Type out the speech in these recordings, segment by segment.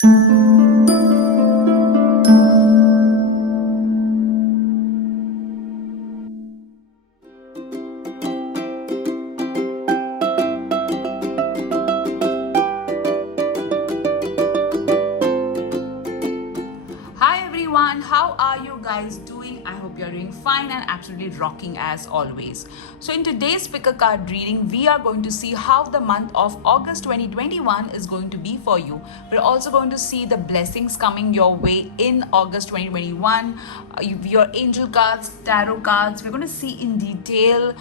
Hi everyone, how are you guys doing? I hope you're doing fine and absolutely rocking as always. So, in today's pick a card reading, we are going to see how the month of August 2021 is going to be for you. We're also going to see the blessings coming your way in August 2021, your angel cards, tarot cards. We're going to see in detail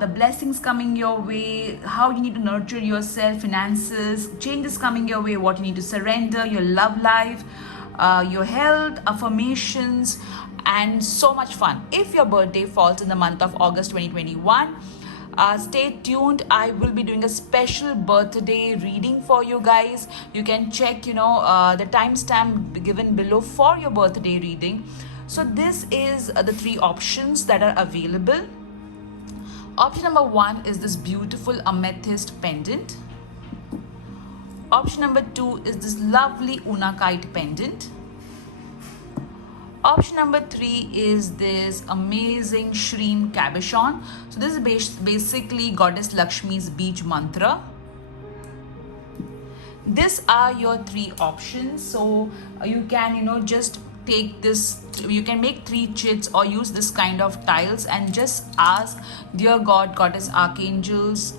the blessings coming your way, how you need to nurture yourself, finances, changes coming your way, what you need to surrender, your love life, your health, affirmations, and so much fun. If your birthday falls in the month of August 2021, stay tuned. I will be doing a special birthday reading for you guys. You can check, the timestamp given below for your birthday reading. So this is the three options that are available. Option number one is this beautiful amethyst pendant. Option number two is this lovely unakite pendant. Option number three is this amazing Shreem cabochon. So this is basically Goddess Lakshmi's beach mantra. These are your three options. So you can, just take this, you can make three chits or use this kind of tiles and just ask, dear God, Goddess, Archangels,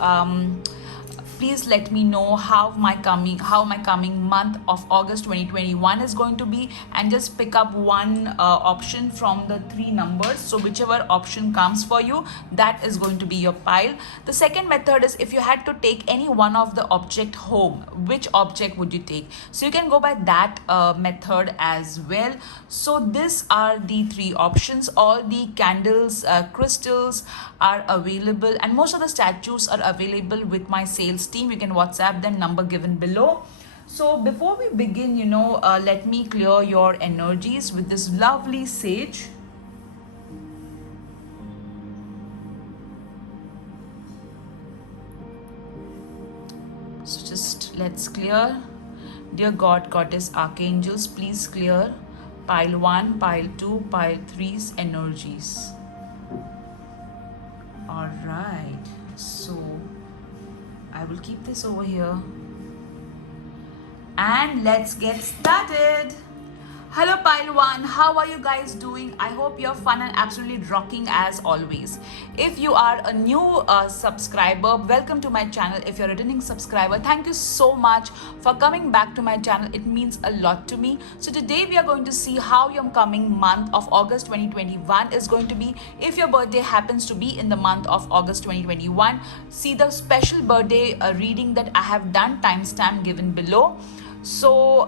please let me know how my coming month of August 2021 is going to be, and just pick up one option from the three numbers. So whichever option comes for you, that is going to be your pile. The second method is, if you had to take any one of the object home, which object would you take? So you can go by that method as well. So these are the three options. All the candles, crystals are available, and most of the statues are available with my sales team. You can WhatsApp them, number given below. So before we begin, let me clear your energies with this lovely sage. So just let's clear. Dear God, Goddess, Archangels, please clear pile 1, pile 2, pile 3's energies. All right, so I will keep this over here and let's get started. Hello pile 1, how are you guys doing? I hope you're fun and absolutely rocking as always. If you are a new subscriber, welcome to my channel. If you're a returning subscriber, thank you so much for coming back to my channel. It means a lot to me. So today we are going to see how your coming month of August 2021 is going to be. If your birthday happens to be in the month of August 2021, see the special birthday reading that I have done, timestamp given below. So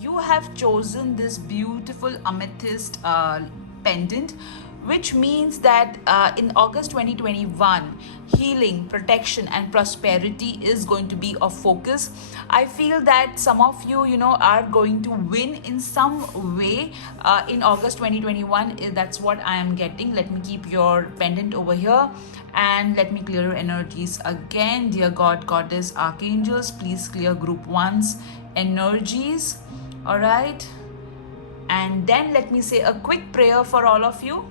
you have chosen this beautiful amethyst pendant, which means that in August 2021, healing, protection, and prosperity is going to be a focus. I feel that some of you, are going to win in some way in August 2021. That's what I am getting. Let me keep your pendant over here and let me clear your energies again. Dear God, Goddess, Archangels, please clear group 1's energies. All right, and then let me say a quick prayer for all of you.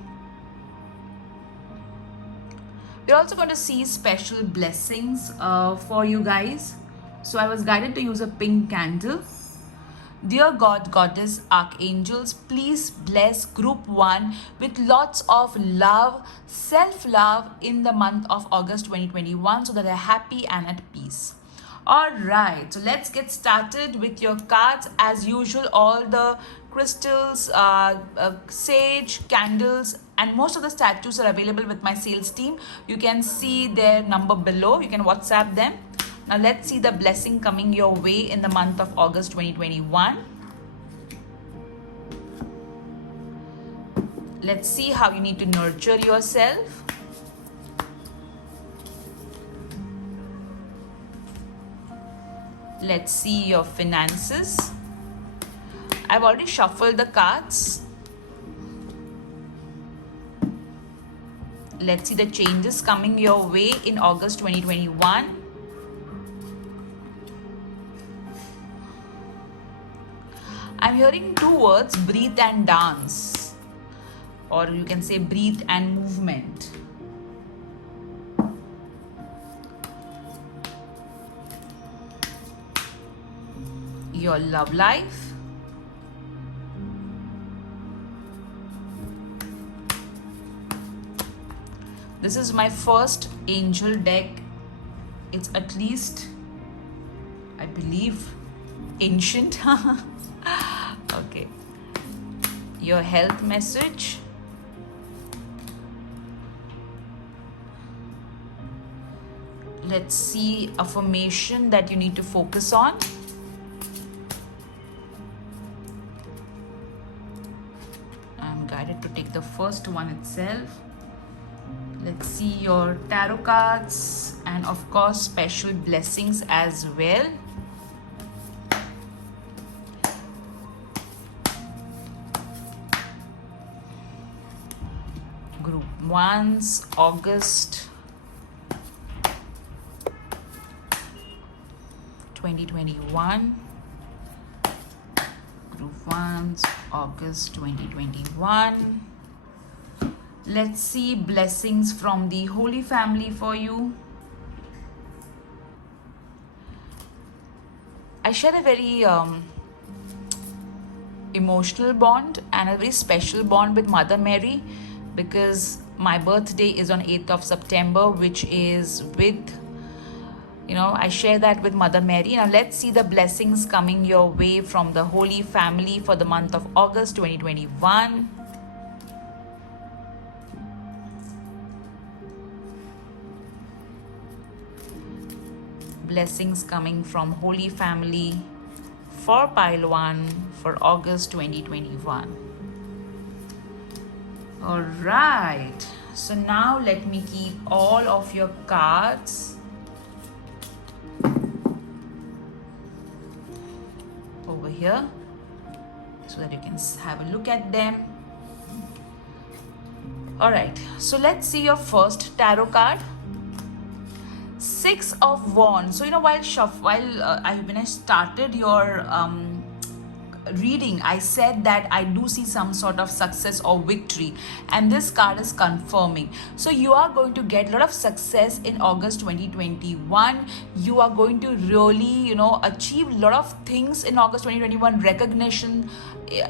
We're also going to see special blessings for you guys. So I was guided to use a pink candle. Dear God, Goddess, Archangels, please bless group 1 with lots of love, self-love in the month of August 2021 so that they're happy and at peace. All right, so let's get started with your cards. As usual, all the crystals, sage, candles, and most of the statues are available with my sales team. You can see their number below. You can WhatsApp them. Now let's see the blessing coming your way in the month of August 2021. Let's see how you need to nurture yourself. Let's see your finances. I've already shuffled the cards. Let's see the changes coming your way in August 2021. I'm hearing two words, breathe and dance, or you can say breathe and movement. Your love life. This is my first angel deck. It's at least, I believe, ancient. Okay. Your health message. Let's see affirmation that you need to focus on. I'm guided to take the first one itself. Let's see your tarot cards and of course special blessings as well. Group 1's August 2021. Group 1's August 2021. Let's see blessings from the Holy Family for you. I share a very emotional bond and a very special bond with Mother Mary because my birthday is on 8th of September, which is with, I share that with Mother Mary. Now let's see the blessings coming your way from the Holy Family for the month of August 2021. Blessings coming from Holy Family for Pile 1 for August 2021. Alright, so now let me keep all of your cards over here so that you can have a look at them. Alright, so let's see your first tarot card. 6 of Wands. So when I started your reading, I said that I do see some sort of success or victory, and this card is confirming. So you are going to get a lot of success in August 2021. You are going to really achieve a lot of things in August 2021. Recognition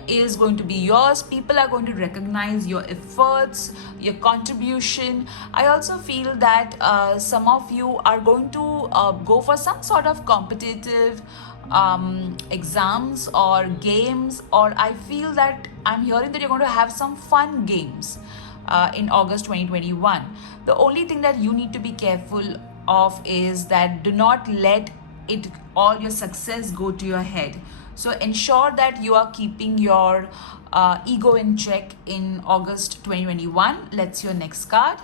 is going to be yours. People are going to recognize your efforts, your contribution. I also feel that some of you are going to go for some sort of competitive exams or games, or I feel that I'm hearing that you're going to have some fun games in August 2021. The only thing that you need to be careful of is that do not let all your success go to your head. So ensure that you are keeping your ego in check in August 2021. Let's see your next card.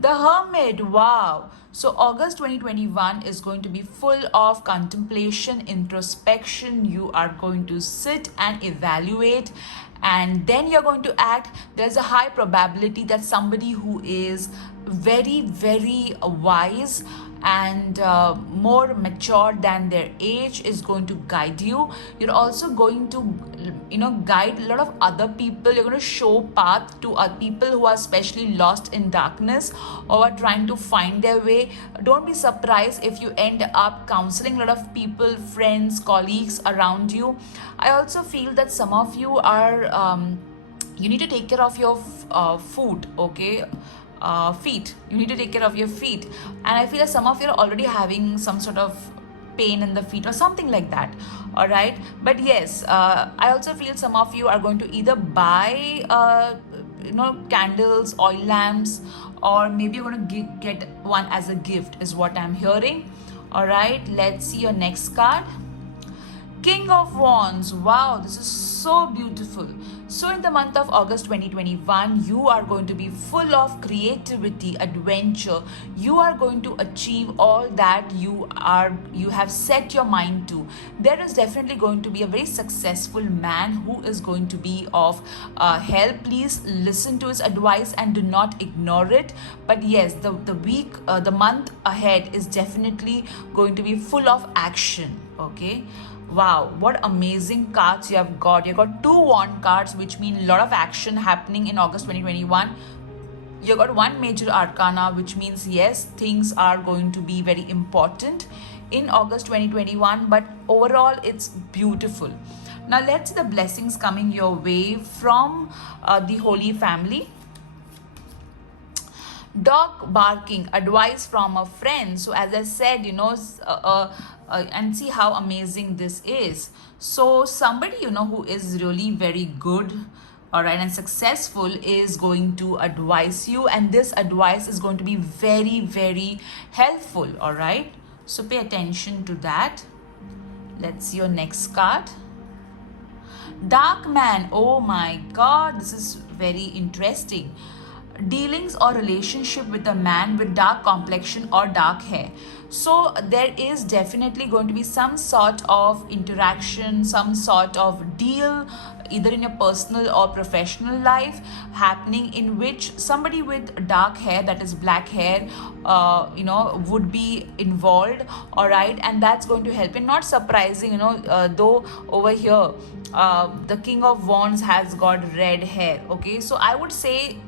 The Hermit. Wow. So August 2021 is going to be full of contemplation, introspection. You are going to sit and evaluate, and then you're going to act. There's a high probability that somebody who is very, very wise and more mature than their age is going to guide you. You're also going to guide a lot of other people. You're going to show path to other people who are especially lost in darkness or are trying to find their way. Don't be surprised if you end up counseling a lot of people, friends, colleagues around you. I also feel that some of you are you need to take care of your food, okay? Feet. You need to take care of your feet, and I feel that some of you are already having some sort of pain in the feet or something like that. All right, but yes, I also feel some of you are going to either buy candles, oil lamps, or maybe you're going to get one as a gift is what I'm hearing. All right, let's see your next card. King of Wands. Wow, this is so beautiful. So in the month of August 2021, you are going to be full of creativity, adventure. You are going to achieve all that you have set your mind to. There is definitely going to be a very successful man who is going to be of help. Please listen to his advice and do not ignore it. But yes, the month ahead is definitely going to be full of action. Okay. Wow, what amazing cards you have got. You got two wand cards, which mean a lot of action happening in August 2021. You got one major arcana, which means yes, things are going to be very important in August 2021, but overall it's beautiful. Now let's see the blessings coming your way from the Holy Family. Dog barking, advice from a friend. So as I said, and see how amazing this is. So somebody, who is really very good, all right, and successful is going to advise you, and this advice is going to be very, very helpful, all right? So pay attention to that. Let's see your next card. Dark man. Oh my God, this is very interesting. Dealings or relationship with a man with dark complexion or dark hair. So there is definitely going to be some sort of interaction, some sort of deal, either in your personal or professional life happening, in which somebody with dark hair, that is black hair, would be involved, all right? And that's going to help. And not surprising, though over here the King of Wands has got red hair, okay? So I would say,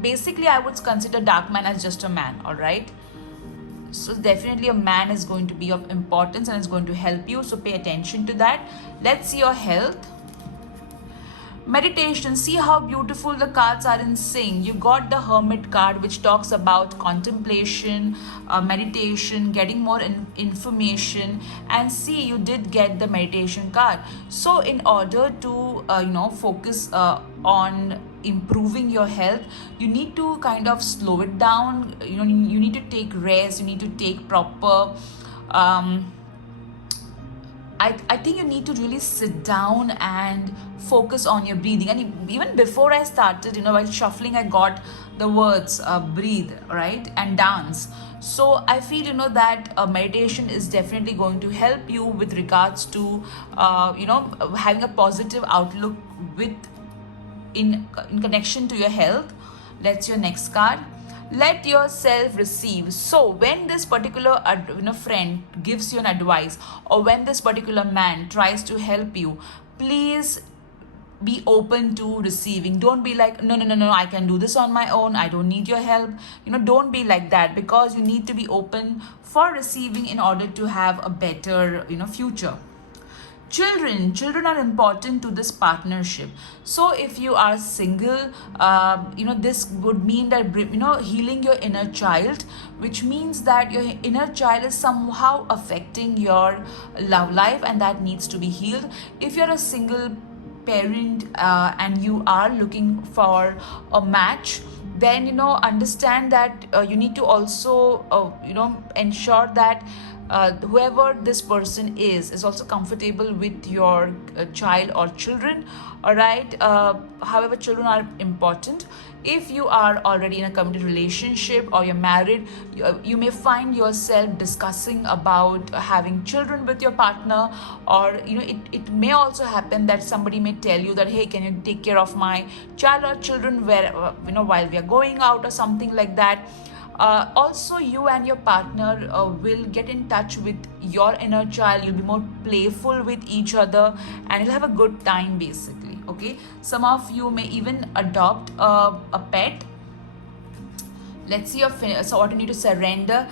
basically I would consider dark man as just a man, all right? So definitely a man is going to be of importance and is going to help you, so pay attention to that. Let's see your health. Meditation. See how beautiful the cards are in sync. You got the Hermit card, which talks about contemplation, meditation, getting more information, and see, you did get the meditation card. So in order to focus on improving your health, you need to kind of slow it down. You need to take rest, you need to take proper I think you need to really sit down and focus on your breathing. And even before I started, while shuffling, I got the words breathe, right, and dance. So I feel, that meditation is definitely going to help you with regards to, having a positive outlook in connection to your health. Let's your next card. Let yourself receive. So when this particular friend gives you an advice, or when this particular man tries to help you, please be open to receiving. Don't be like, no, I can do this on my own, I don't need your help. Don't be like that, because you need to be open for receiving in order to have a better future. Children are important to this partnership. So if you are single, this would mean that healing your inner child, which means that your inner child is somehow affecting your love life, and that needs to be healed. If you're a single parent and you are looking for a match, then understand that you need to also ensure that whoever this person is also comfortable with your child or children, all right? However, children are important. If you are already in a committed relationship or you're married, you may find yourself discussing about having children with your partner, or it may also happen that somebody may tell you that, hey, can you take care of my child or children while we are going out, or something like that. Also, you and your partner will get in touch with your inner child. You'll be more playful with each other, and you'll have a good time, basically, okay? Some of you may even adopt a pet. Let's see so what you need to surrender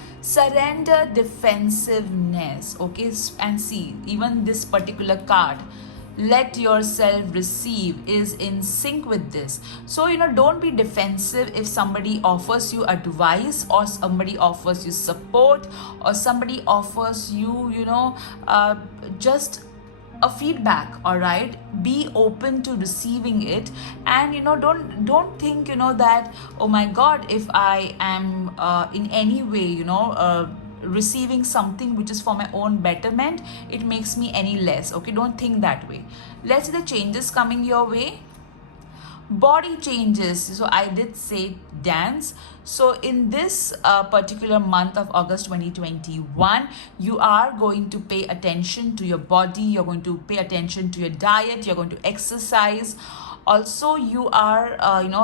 defensiveness, okay? And see, even this particular card, let yourself receive, is in sync with this. So don't be defensive if somebody offers you advice, or somebody offers you support, or somebody offers you just a feedback, all right? Be open to receiving it, and don't think that, oh my God, if I am in any way receiving something which is for my own betterment, it makes me any less, okay? Don't think that way. Let's see the changes coming your way. Body changes. So I did say dance. So in this particular month of August 2021, you are going to pay attention to your body, you're going to pay attention to your diet, you're going to exercise. Also, you are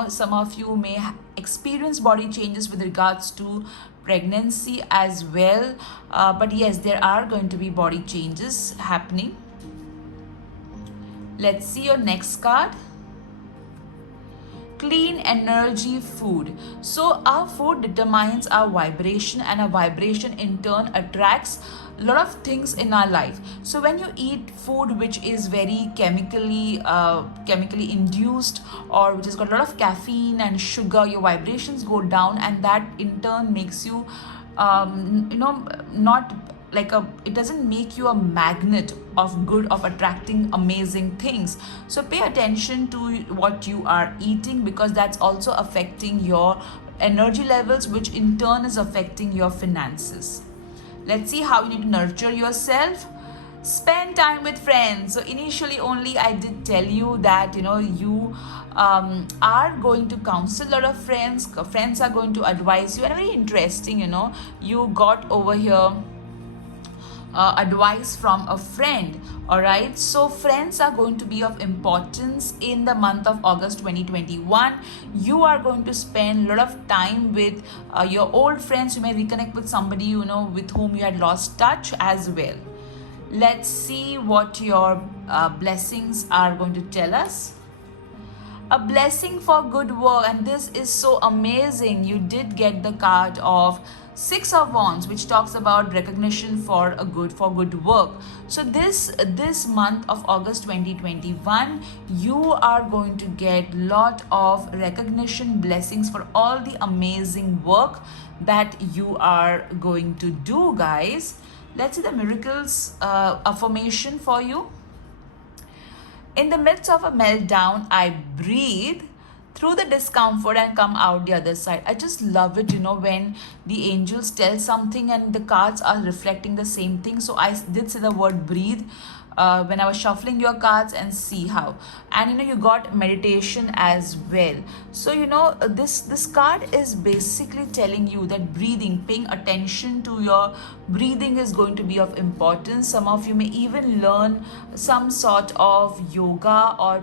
some of you may experience body changes with regards to pregnancy as well, but yes, there are going to be body changes happening. Let's see your next card. Clean energy food. So our food determines our vibration, and our vibration in turn attracts a lot of things in our life. So when you eat food which is very chemically induced, or which has got a lot of caffeine and sugar, your vibrations go down, and that in turn makes you not like it doesn't make you a magnet of good, of attracting amazing things. So pay attention to what you are eating, because that's also affecting your energy levels, which in turn is affecting your finances. Let's see how you need to nurture yourself. Spend time with friends. So initially only I did tell you that you are going to counsel a lot of friends. Friends are going to advise you, and very interesting, you got over here advice from a friend. All right, so friends are going to be of importance in the month of August 2021. You are going to spend a lot of time with your old friends. You may reconnect with somebody with whom you had lost touch as well. Let's see what your blessings are going to tell us. A blessing for good work, and this is so amazing. You did get the card of Six of Wands, which talks about recognition for good work. So this month of August 2021, you are going to get lot of recognition, blessings for all the amazing work that you are going to do, guys. Let's see the miracles affirmation for you. In the midst of a meltdown, I breathe through the discomfort and come out the other side. I just love it, when the angels tell something and the cards are reflecting the same thing. So I did say the word breathe when I was shuffling your cards, and see how. And you got meditation as well. So this card is basically telling you that breathing, paying attention to your breathing is going to be of importance. Some of you may even learn some sort of yoga or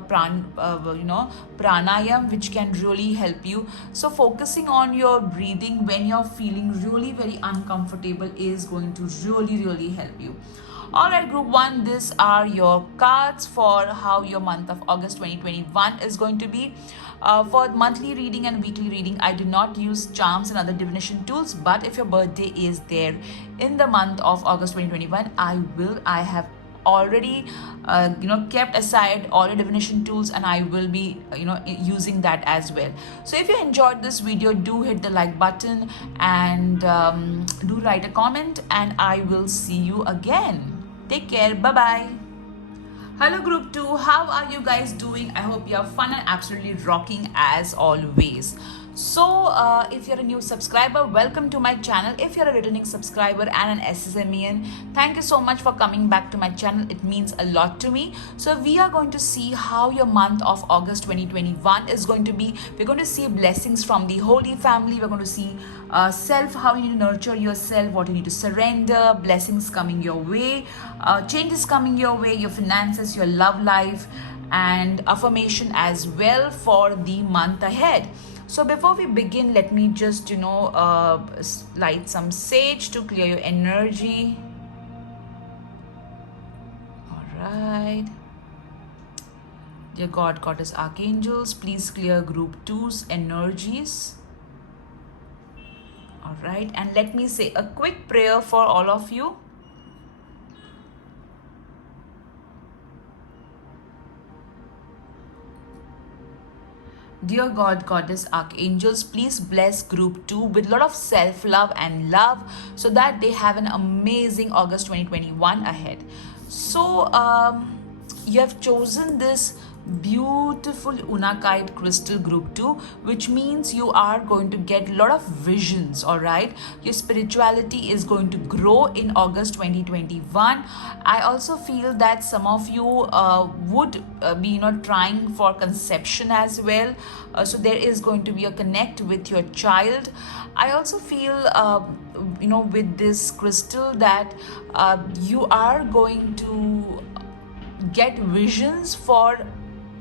pranayam, which can really help you. So focusing on your breathing when you're feeling really very uncomfortable is going to really help you. Alright, group 1, these are your cards for how your month of August 2021 is going to be. For monthly reading and weekly reading, I do not use charms and other divination tools, but if your birthday is there in the month of August 2021, I have already kept aside all your divination tools, and I will be using that as well. So if you enjoyed this video, do hit the like button, and do write a comment, and I will see you again. Take care. Bye bye. Hello group 2, how are you guys doing? I hope you are fun and absolutely rocking as always. So if you're a new subscriber, welcome to my channel. If you're a returning subscriber and an SSMEN, thank you so much for coming back to my channel. It means a lot to me. So we are going to see how your month of August 2021 is going to be. We're going to see blessings from the Holy Family. We're going to see self, how you need to nurture yourself, what you need to surrender, blessings coming your way, changes coming your way, your finances, your love life, and affirmation as well for the month ahead. So before we begin, let me just light some sage to clear your energy. All right, dear God, Goddess, Archangels, please clear group 2's energies. All right, and let me say a quick prayer for all of you. Dear God, Goddess, Archangels, please bless group 2 with a lot of self-love and love, so that they have an amazing August 2021 ahead. So you have chosen this beautiful Unakite crystal group 2, which means you are going to get a lot of visions. All right, your spirituality is going to grow in August 2021. I also feel that some of you would be trying for conception as well. So there is going to be a connect with your child. I also feel with this crystal that you are going to get visions for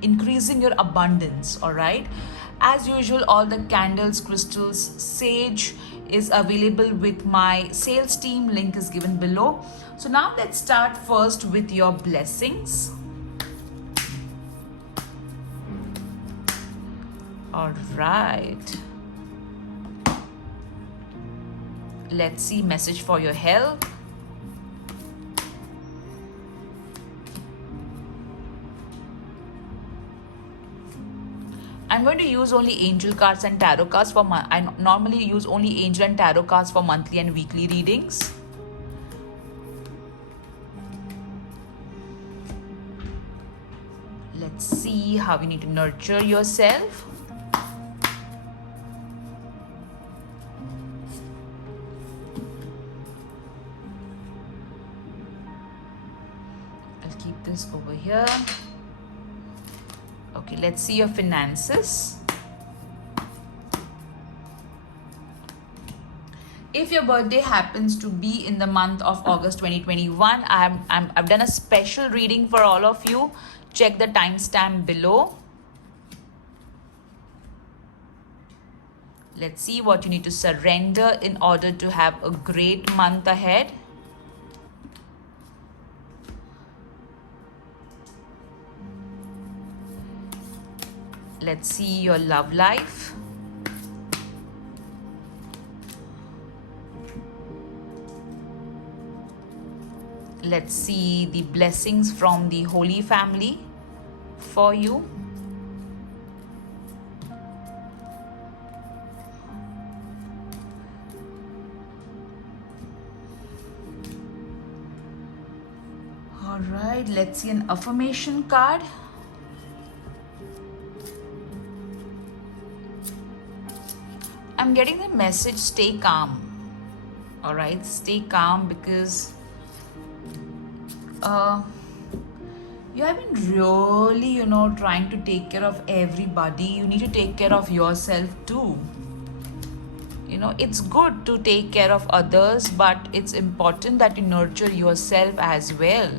increasing your abundance. All right, as usual, all the candles, crystals, sage is available with my sales team. Link is given below. So now let's start first with your blessings. All right. Let's see message for your health. I'm going to use only angel cards and tarot cards for I normally use only angel and tarot cards for monthly and weekly readings. Let's see how you need to nurture yourself. I'll keep this over here. Okay, let's see your finances. If your birthday happens to be in the month of August 2021, I've done a special reading for all of you. Check the timestamp below. Let's see what you need to surrender in order to have a great month ahead. Let's see your love life. Let's see the blessings from the Holy Family for you. All right, let's see an affirmation card. I'm getting the message, stay calm. All right, stay calm because you have been really, trying to take care of everybody. You need to take care of yourself too. It's good to take care of others, but it's important that you nurture yourself as well.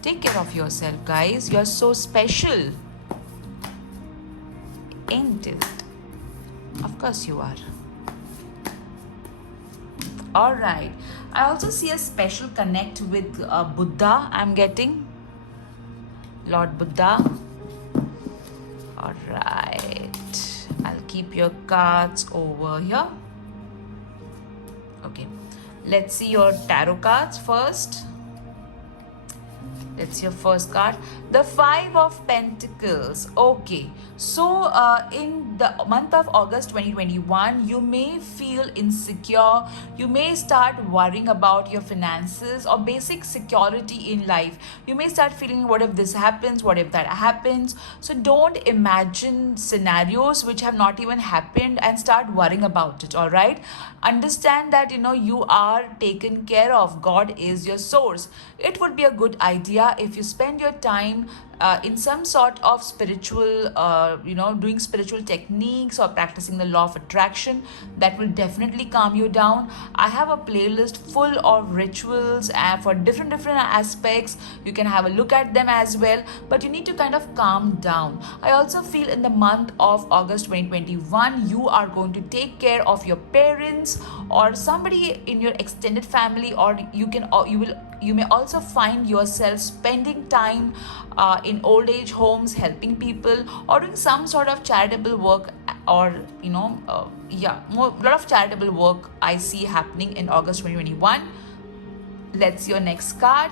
Take care of yourself, guys. You're so special. Ain't it? Of course you are. All right. I also see a special connect with Buddha. I'm getting Lord Buddha. All right. I'll keep your cards over here. Okay. Let's see your tarot cards first. That's your first card. The Five of Pentacles. Okay. So in the month of August 2021, you may feel insecure. You may start worrying about your finances or basic security in life. You may start feeling, what if this happens? What if that happens? So don't imagine scenarios which have not even happened and start worrying about it. All right. Understand that, you are taken care of. God is your source. It would be a good idea if you spend your time in some sort of spiritual, doing spiritual techniques or practicing the law of attraction. That will definitely calm you down. I have a playlist full of rituals for different aspects. You can have a look at them as well, but you need to kind of calm down. I also feel in the month of August 2021, you are going to take care of your parents or somebody in your extended family, or you may also find yourself spending time in old age homes, helping people, or doing some sort of charitable work, or a lot of charitable work I see happening in August 2021. Let's see your next card.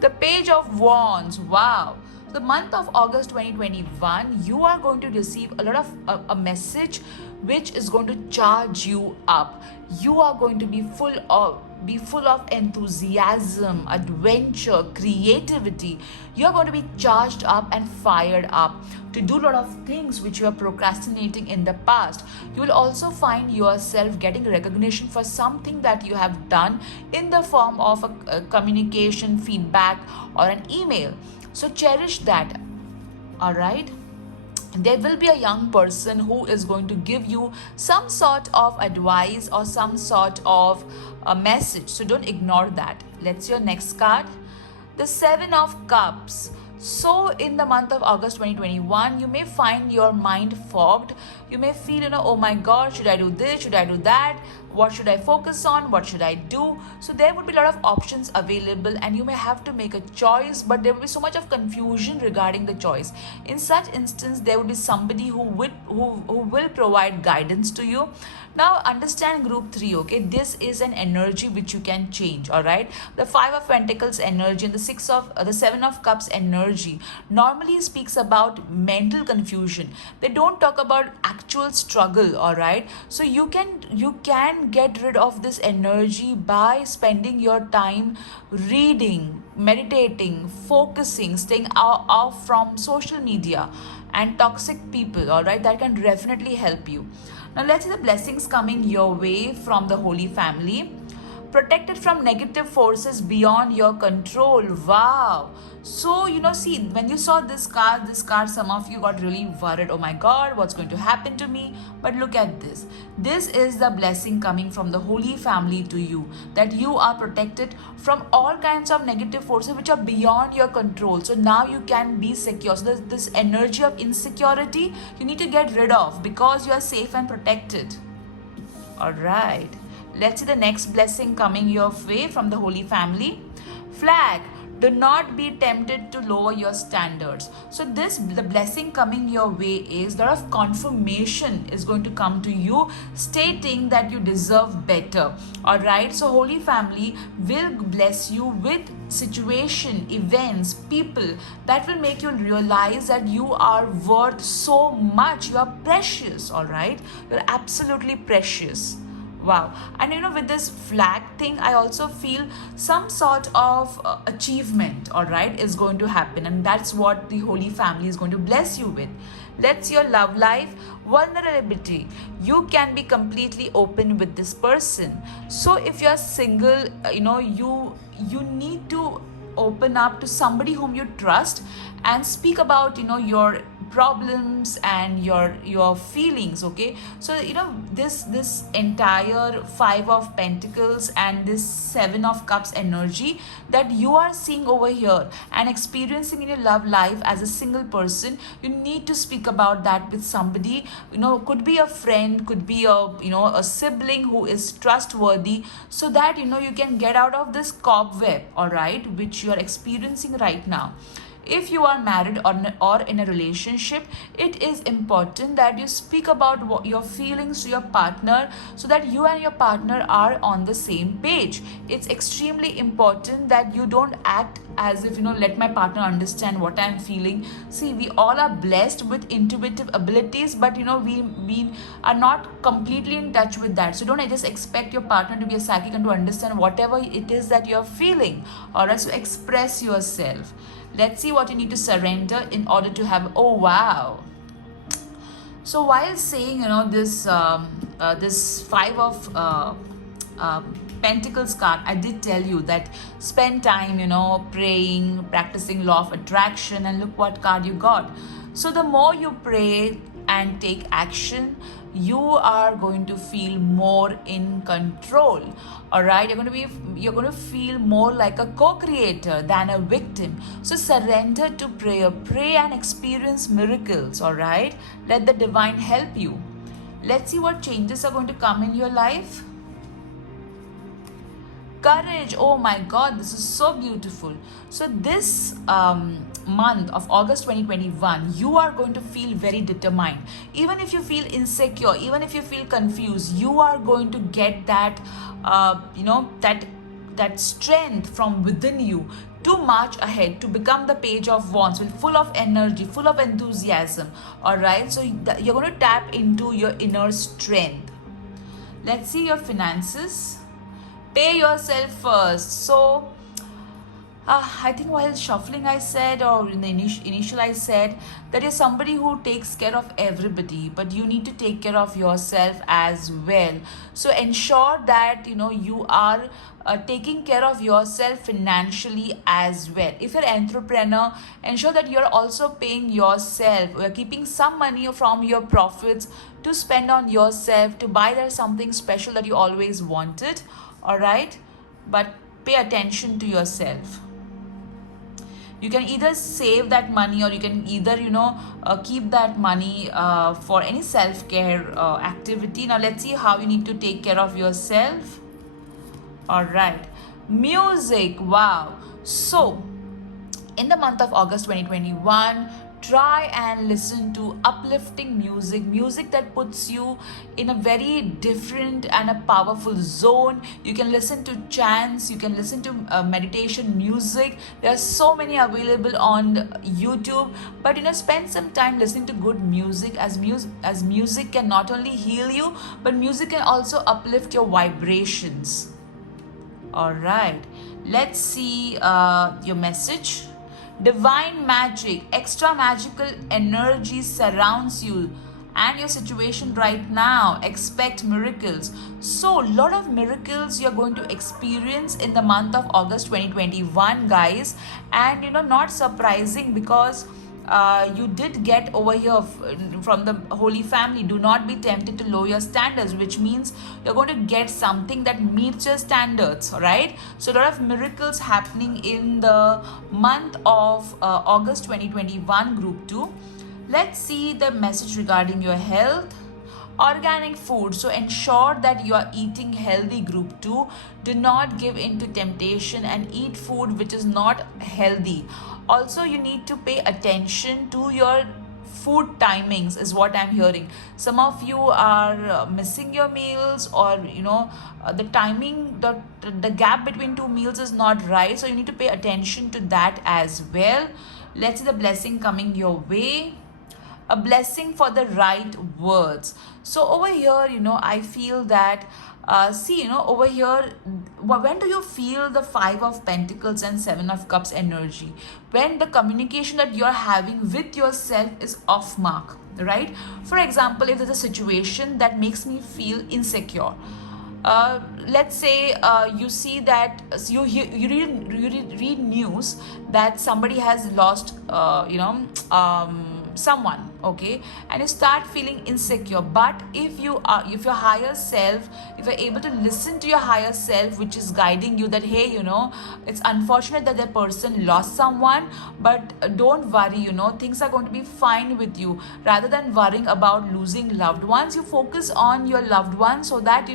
The Page of Wands. Wow. The month of August 2021, you are going to receive a lot of a message which is going to charge you up. You are going to be full of enthusiasm, adventure, creativity. You're going to be charged up and fired up to do a lot of things which you are procrastinating in the past. You will also find yourself getting recognition for something that you have done in the form of a communication, feedback, or an email. So cherish that. All right. There will be a young person who is going to give you some sort of advice or some sort of a message. So don't ignore that. Let's see your next card. The Seven of Cups. So in the month of August 2021, you may find your mind fogged. You may feel, oh my God, should I do this? Should I do that? what should I focus on, what should I do. So there would be a lot of options available and you may have to make a choice, but there will be so much of confusion regarding the choice. In such instance, there would be somebody who will provide guidance to you. Now understand group 3, okay? This is an energy which you can change, all right? The 5 of Pentacles energy and the 7 of Cups energy normally speaks about mental confusion. They don't talk about actual struggle, all right? So you can get rid of this energy by spending your time reading, meditating, focusing, staying off from social media and toxic people, all right? That can definitely help you. Now let's see the blessings coming your way from the Holy Family. Protected from negative forces beyond your control. Wow. So, see, when you saw this card, some of you got really worried. Oh my God, what's going to happen to me? But look at this. This is the blessing coming from the Holy Family to you, that you are protected from all kinds of negative forces which are beyond your control. So now you can be secure. So this energy of insecurity, you need to get rid of because you are safe and protected. All right. Let's see the next blessing coming your way from the Holy Family. Flag. Do not be tempted to lower your standards. So the blessing coming your way is there of confirmation is going to come to you stating that you deserve better. All right. So Holy Family will bless you with situation, events, people that will make you realize that you are worth so much. You are precious. All right. You're absolutely precious. Wow. And with this flag thing, I also feel some sort of achievement, all right, is going to happen. And that's what the Holy Family is going to bless you with. Let's your love life. Vulnerability. You can be completely open with this person. So if you're single, you need to open up to somebody whom you trust and speak about your problems and your feelings. Okay, so this entire 5 of Pentacles and this 7 of Cups energy that you are seeing over here and experiencing in your love life as a single person, you need to speak about that with somebody. Could be a friend, could be a sibling who is trustworthy, so that you can get out of this cobweb, all right, which you are experiencing right now. If you are married or in a relationship, it is important that you speak about your feelings to your partner so that you and your partner are on the same page. It's extremely important that you don't act as if, let my partner understand what I'm feeling. See, we all are blessed with intuitive abilities, but, we are not completely in touch with that. So don't just expect your partner to be a psychic and to understand whatever it is that you're feeling. All right, so express yourself. Let's see what you need to surrender in order to have, oh wow. So while saying, this 5 of Pentacles card, I did tell you that spend time, praying, practicing law of attraction, and look what card you got. So the more you pray and take action, you are going to feel more in control. All right, you're going to feel more like a co-creator than a victim. So surrender to prayer, pray and experience miracles. All right, let the divine help you. Let's see what changes are going to come in your life. Courage. Oh my God, this is so beautiful. So this month of August 2021, you are going to feel very determined. Even if you feel insecure, even if you feel confused, you are going to get that that strength from within you to march ahead, to become the Page of Wands, full of energy, full of enthusiasm. All right, so you're going to tap into your inner strength. Let's see your finances. Pay yourself first. So I think while shuffling I said, or in the initial I said, that you're somebody who takes care of everybody, but you need to take care of yourself as well. So ensure that you are taking care of yourself financially as well. If you're an entrepreneur, ensure that you're also paying yourself. You're keeping some money from your profits to spend on yourself, to buy there something special that you always wanted. All right, but pay attention to yourself. You can either save that money, or you can either keep that money for any self-care activity. Now let's see how you need to take care of yourself. All right, music. Wow. So in the month of August 2021, try and listen to uplifting music that puts you in a very different and a powerful zone. You can listen to chants, you can listen to meditation music. There are so many available on YouTube, but spend some time listening to good music, as music can not only heal you, but music can also uplift your vibrations. All right, let's see your message. Divine magic, extra magical energy surrounds you and your situation right now. Expect miracles. So, a lot of miracles you're going to experience in the month of August 2021, guys. And not surprising, because you did get over here from the Holy Family. Do not be tempted to lower your standards, which means you're going to get something that meets your standards. All right. So a lot of miracles happening in the month of August 2021, group 2. Let's see the message regarding your health. Organic food, so ensure that you are eating healthy, group 2. Do not give in to temptation and eat food which is not healthy. Also, you need to pay attention to your food timings, is what I'm hearing. Some of you are missing your meals, or the timing, the gap between two meals is not right, so you need to pay attention to that as well. Let's see the blessing coming your way. A blessing for the right words. So over here, I feel that over here, when do you feel the 5 of Pentacles and 7 of Cups energy? When the communication that you're having with yourself is off mark, right? For example, if there's a situation that makes me feel insecure, let's say you see that you read news that somebody has lost someone, okay, and you start feeling insecure. But if your higher self, if you're able to listen to your higher self, which is guiding you, that hey, it's unfortunate that the person lost someone, but don't worry, things are going to be fine with you. Rather than worrying about losing loved ones, you focus on your loved ones, so that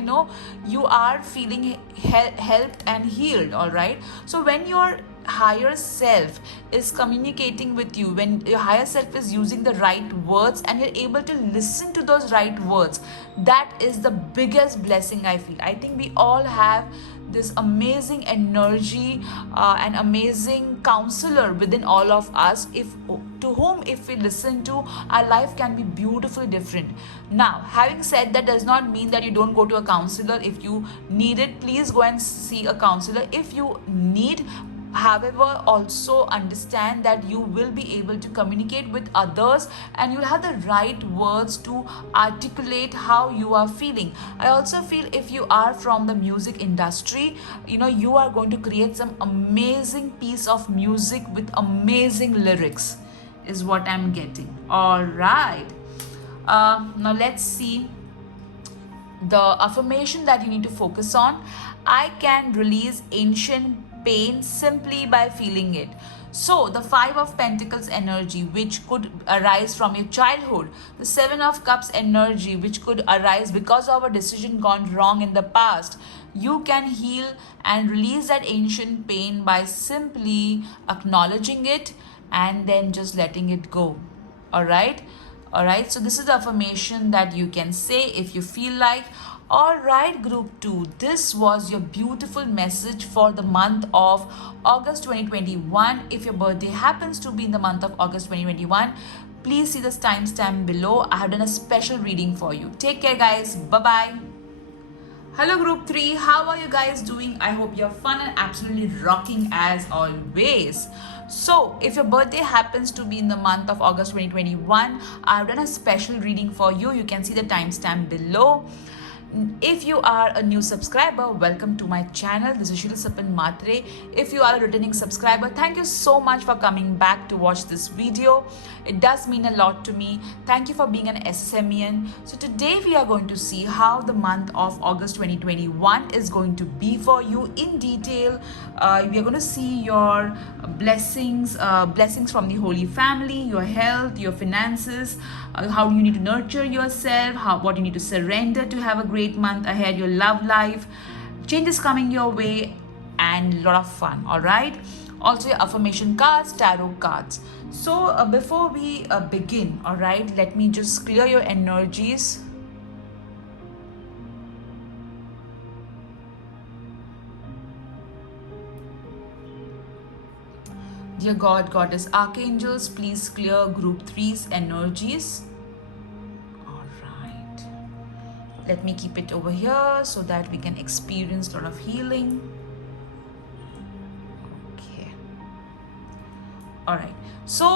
you are feeling helped and healed. All right. So when your higher self is communicating with you, when your higher self is using the right words and you're able to listen to those right words, that is the biggest blessing. I feel, I think we all have this amazing energy, an amazing counselor within all of us, if we listen to, our life can be beautifully different. Now, having said that, does not mean that you don't go to a counselor. If you need it, please go and see a counselor if you need. However, also understand that you will be able to communicate with others, and you'll have the right words to articulate how you are feeling. I also feel if you are from the music industry, you are going to create some amazing piece of music with amazing lyrics, is what I'm getting. All right. Now let's see the affirmation that you need to focus on. I can release ancient pain simply by feeling it. So the 5 of Pentacles energy, which could arise from your childhood, the 7 of Cups energy, which could arise because of a decision gone wrong in the past, you can heal and release that ancient pain by simply acknowledging it and then just letting it go. All right. So this is the affirmation that you can say if you feel like. All right, group 2, this was your beautiful message for the month of August 2021. If your birthday happens to be in the month of August 2021, please see this timestamp below. I have done a special reading for you. Take care, guys. Bye-bye. Hello, group 3. How are you guys doing? I hope you're fun and absolutely rocking as always. So, if your birthday happens to be in the month of August 2021, I've done a special reading for you. You can see the timestamp below. If you are a new subscriber, welcome to my channel. This is Shil Sapan Matre. If you are a returning subscriber, thank you so much for coming back to watch this video. It does mean a lot to me. Thank you for being an SSMian. So today we are going to see how the month of August 2021 is going to be for you in detail. We are going to see your blessings from the Holy Family, your health, your finances, how you need to nurture yourself, what you need to surrender to have a great month ahead, your love life, changes coming your way, and a lot of fun. All right, also your affirmation cards, tarot cards. So before we begin, all right, let me just clear your energies. Dear God, Goddess, Archangels, please clear Group 3's energies. All right. Let me keep it over here so that we can experience a lot of healing. Okay. All right. So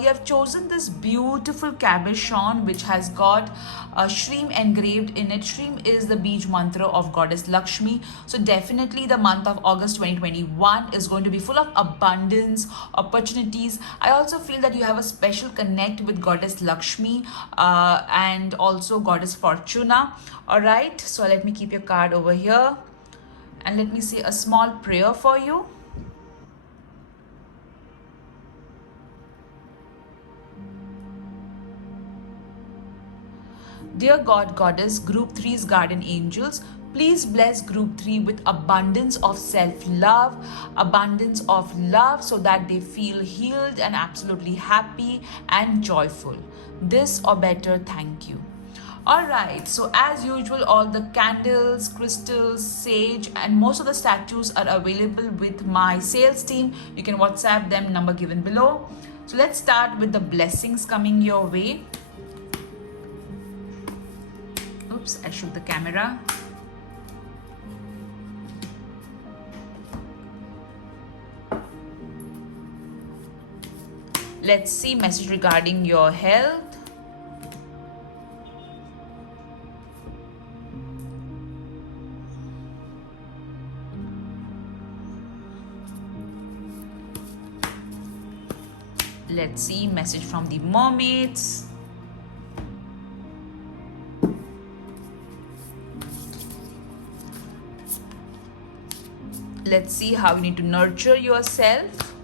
you have chosen this beautiful cabochon which has got Shreem engraved in it. Shreem is the Beej mantra of Goddess Lakshmi. So definitely the month of August 2021 is going to be full of abundance, opportunities. I also feel that you have a special connect with Goddess Lakshmi and also Goddess Fortuna. All right. So let me keep your card over here and let me say a small prayer for you. Dear God, Goddess, Group 3's guardian angels, please bless Group 3 with abundance of self-love, so that they feel healed and absolutely happy and joyful. This or better, thank you. Alright, so as usual, all the candles, crystals, sage, and most of the statues are available with my sales team. You can WhatsApp them, number given below. So let's start with the blessings coming your way. Oops, I shook the camera. Let's see message regarding your health. Let's see message from the mermaids. Let's see how you need to nurture yourself.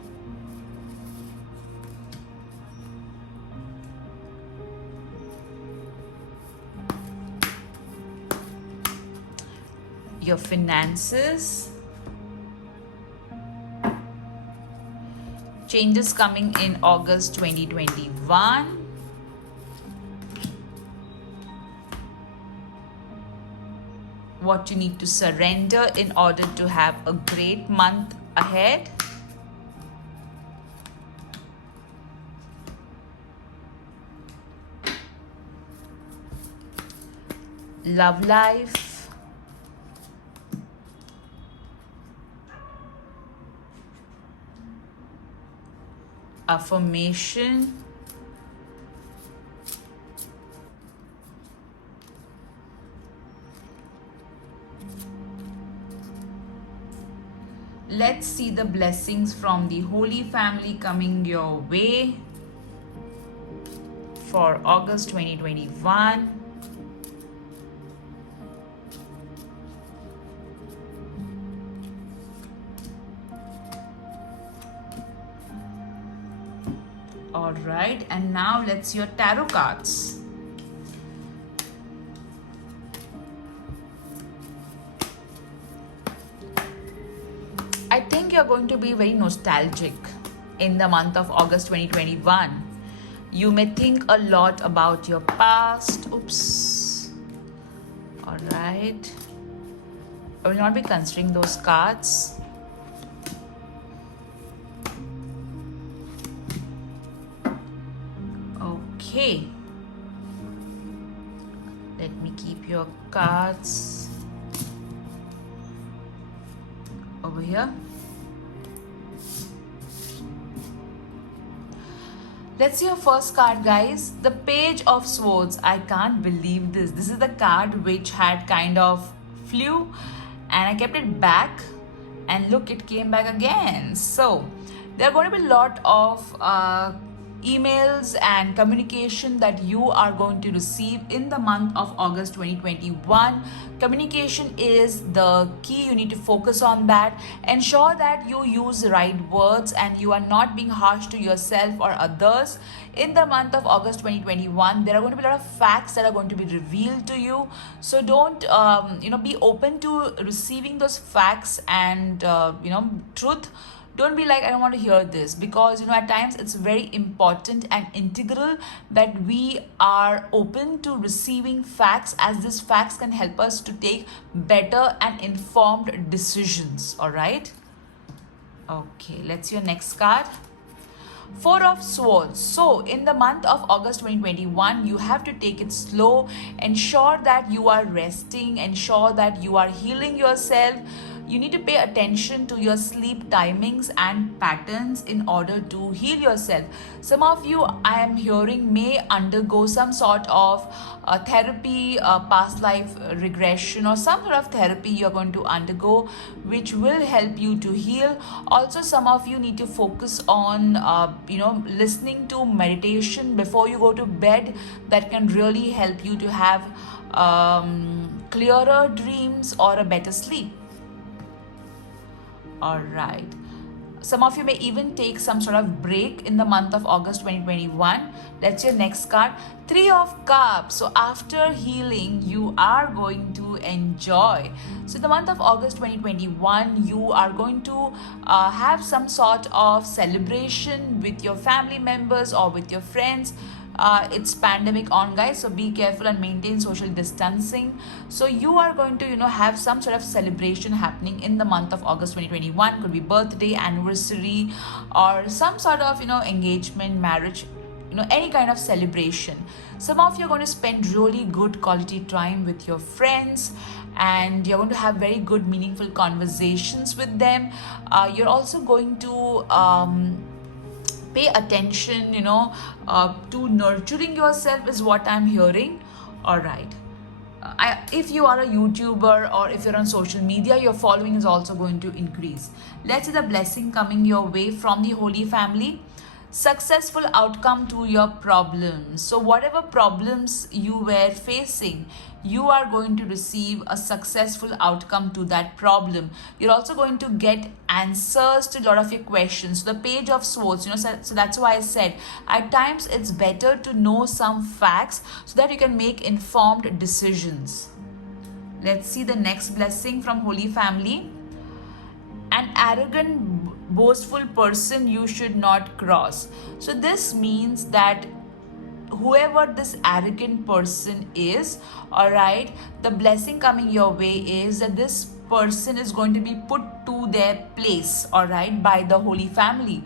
Your finances. Changes coming in August 2021. What you need to surrender in order to have a great month ahead. Love life. Affirmation. Let's see the blessings from the Holy Family coming your way for August 2021. All right, and now let's see your tarot cards. I think you're going to be very nostalgic in the month of August 2021. You may think a lot about your past. Oops. All right. I will not be considering those cards. Okay. Let me keep your cards over here. Let's see your first card, guys. The Page of Swords. I can't believe this. This is the card which had kind of flew and I kept it back. And look, it came back again. So, there are going to be a lot of emails and communication that you are going to receive in the month of August 2021. Communication is the key. You need to focus on that. Ensure that you use the right words and you are not being harsh to yourself or others. In the month of August 2021, there are going to be a lot of facts that are going to be revealed to you. So don't be open to receiving those facts and truth. Don't be like, I don't want to hear this, because at times it's very important and integral that we are open to receiving facts, as these facts can help us to take better and informed decisions. All right. Okay, let's see your next card. Four of Swords. So in the month of August 2021, you have to take it slow. Ensure that you are resting. Ensure that you are healing yourself. You need to pay attention to your sleep timings and patterns in order to heal yourself. Some of you, I am hearing, may undergo some sort of therapy, past life regression, or some sort of therapy you're going to undergo, which will help you to heal. Also, some of you need to focus on listening to meditation before you go to bed. That can really help you to have clearer dreams or a better sleep. All right. Some of you may even take some sort of break in the month of August 2021. That's your next card. Three of Cups. So after healing, you are going to enjoy. So the month of August 2021, you are going to have some sort of celebration with your family members or with your friends. It's pandemic on, guys, so be careful and maintain social distancing. So you are going to have some sort of celebration happening in the month of August 2021. Could be birthday, anniversary, or some sort of engagement, marriage, any kind of celebration. Some of you are going to spend really good quality time with your friends, and you're going to have very good meaningful conversations with them. You're also going to pay attention to nurturing yourself, is what I'm hearing. All right. If you are a YouTuber or if you're on social media, your following is also going to increase. Let's see the blessing coming your way from the Holy Family. Successful outcome to your problems. So whatever problems you were facing, you are going to receive a successful outcome to that problem. You're also going to get answers to a lot of your questions. The Page of Swords, so that's why I said at times it's better to know some facts so that you can make informed decisions. Let's see the next blessing from Holy Family. An arrogant, boastful person you should not cross. So this means that whoever this arrogant person is, all right, the blessing coming your way is that this person is going to be put to their place, all right, by the Holy Family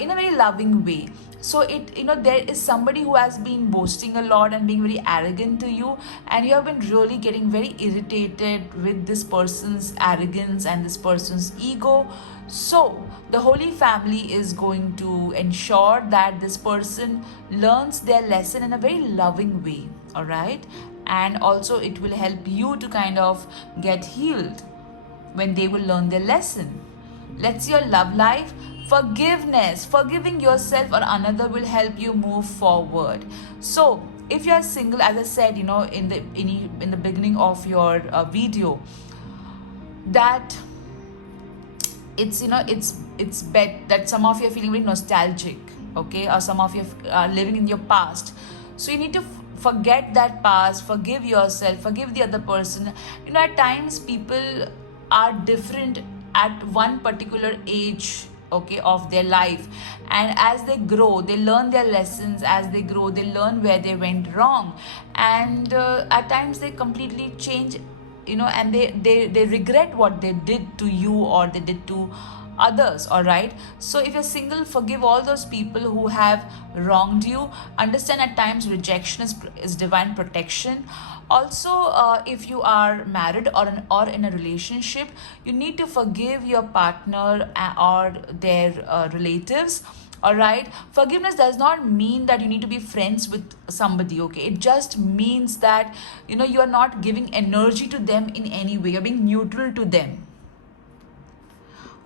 in a very loving way. So there is somebody who has been boasting a lot and being very arrogant to you, and you have been really getting very irritated with this person's arrogance and this person's ego. So the Holy Family is going to ensure that this person learns their lesson in a very loving way, all right? And also it will help you to kind of get healed when they will learn their lesson. Let's see your love life. Forgiveness. Forgiving yourself or another will help you move forward. So if you are single, as I said, in the beginning of your video, that it's bet that some of you are feeling very nostalgic, okay, or some of you are living in your past. So you need to forget that past, forgive yourself, forgive the other person. At times people are different at one particular age, okay, of their life, and as they grow they learn their lessons. As they grow they learn where they went wrong, and at times they completely change, and they regret what they did to you or they did to others, all right? So if you're single, forgive all those people who have wronged you. Understand at times rejection is divine protection. Also, if you are married or in a relationship, you need to forgive your partner or their relatives, All right, forgiveness does not mean that you need to be friends with somebody. Okay, it just means that you are not giving energy to them in any way, you're being neutral to them.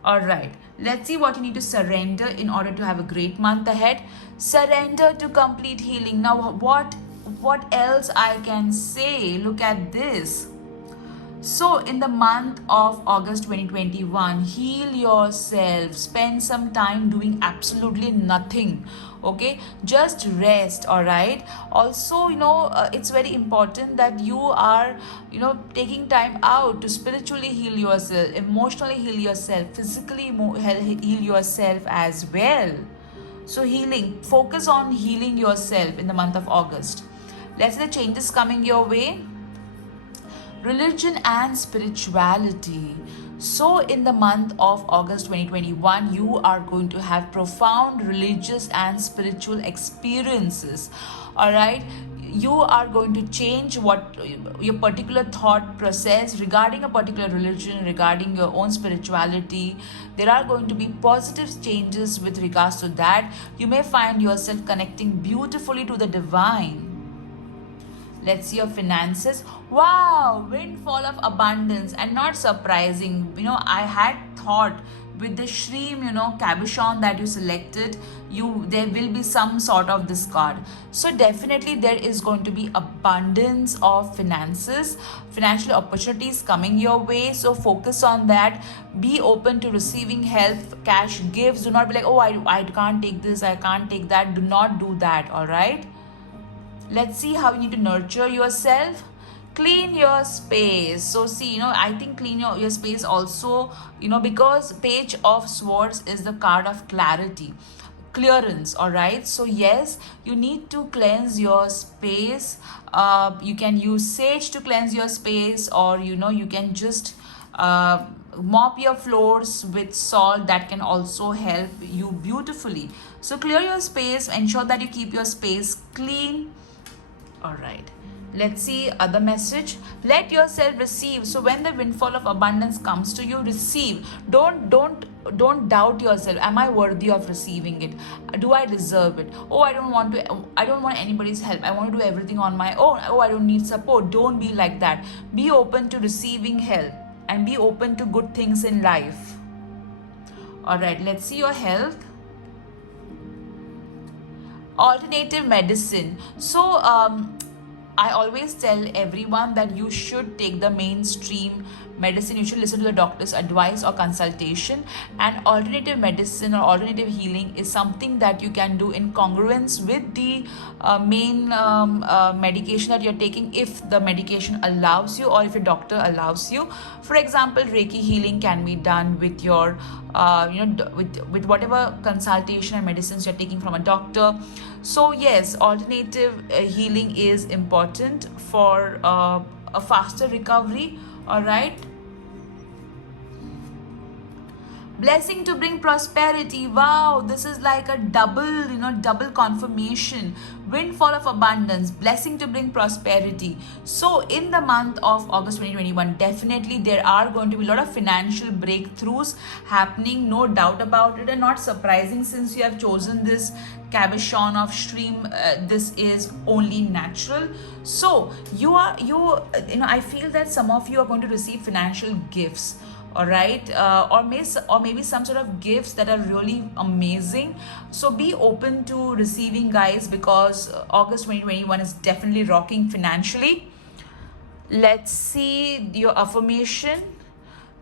All right, let's see what you need to surrender in order to have a great month ahead. Surrender to complete healing. Now, what else I can say? Look at this. So, in the month of August 2021, heal yourself. Spend some time doing absolutely nothing. Okay, just rest. All right. Also, it's very important that you are, taking time out to spiritually heal yourself, emotionally heal yourself, physically heal yourself as well. So, healing, focus on healing yourself in the month of August. Let's see the changes coming your way. Religion and spirituality. So, in the month of August 2021, you are going to have profound religious and spiritual experiences. All right, you are going to change what your particular thought process regarding a particular religion, regarding your own spirituality. There are going to be positive changes with regards to that. You may find yourself connecting beautifully to the divine. Let's see your finances. Wow, windfall of abundance. And not surprising, I had thought with the Shreem, cabochon that you selected, there will be some sort of this card. So definitely there is going to be abundance of finances, financial opportunities coming your way. So focus on that. Be open to receiving help, cash gifts. Do not be like, oh, I can't take this, I can't take that. Do not do that. All right. Let's see how you need to nurture yourself. Clean your space. So see, I think clean your space also, because Page of Swords is the card of clarity, clearance. All right, so yes, you need to cleanse your space. You can use sage to cleanse your space, or you can just mop your floors with salt. That can also help you beautifully. So clear your space, ensure that you keep your space clean. All right, let's see other message. Let yourself receive. So when the windfall of abundance comes to you, receive. Don't doubt yourself. Am I worthy of receiving it? Do I deserve it? Oh, I don't want anybody's help. I want to do everything on my own. Oh, I don't need support. Don't be like that. Be open to receiving help and be open to good things in life. All right, let's see your health. Alternative medicine. So I always tell everyone that you should take the mainstream medicine. You should listen to the doctor's advice or consultation. And alternative medicine or alternative healing is something that you can do in congruence with the main medication that you're taking, if the medication allows you or if your doctor allows you. For example, Reiki healing can be done with your with whatever consultation and medicines you're taking from a doctor. So yes, alternative healing is important for a faster recovery. All right. Blessing to bring prosperity. Wow, this is like a double confirmation. Windfall of abundance, blessing to bring prosperity. So in the month of August 2021, definitely there are going to be a lot of financial breakthroughs happening, no doubt about it. And not surprising, since you have chosen this cabochon of Shreem, this is only natural. So I feel that some of you are going to receive financial gifts. All right, or maybe some sort of gifts that are really amazing. So be open to receiving, guys, because August 2021 is definitely rocking financially. Let's see your affirmation.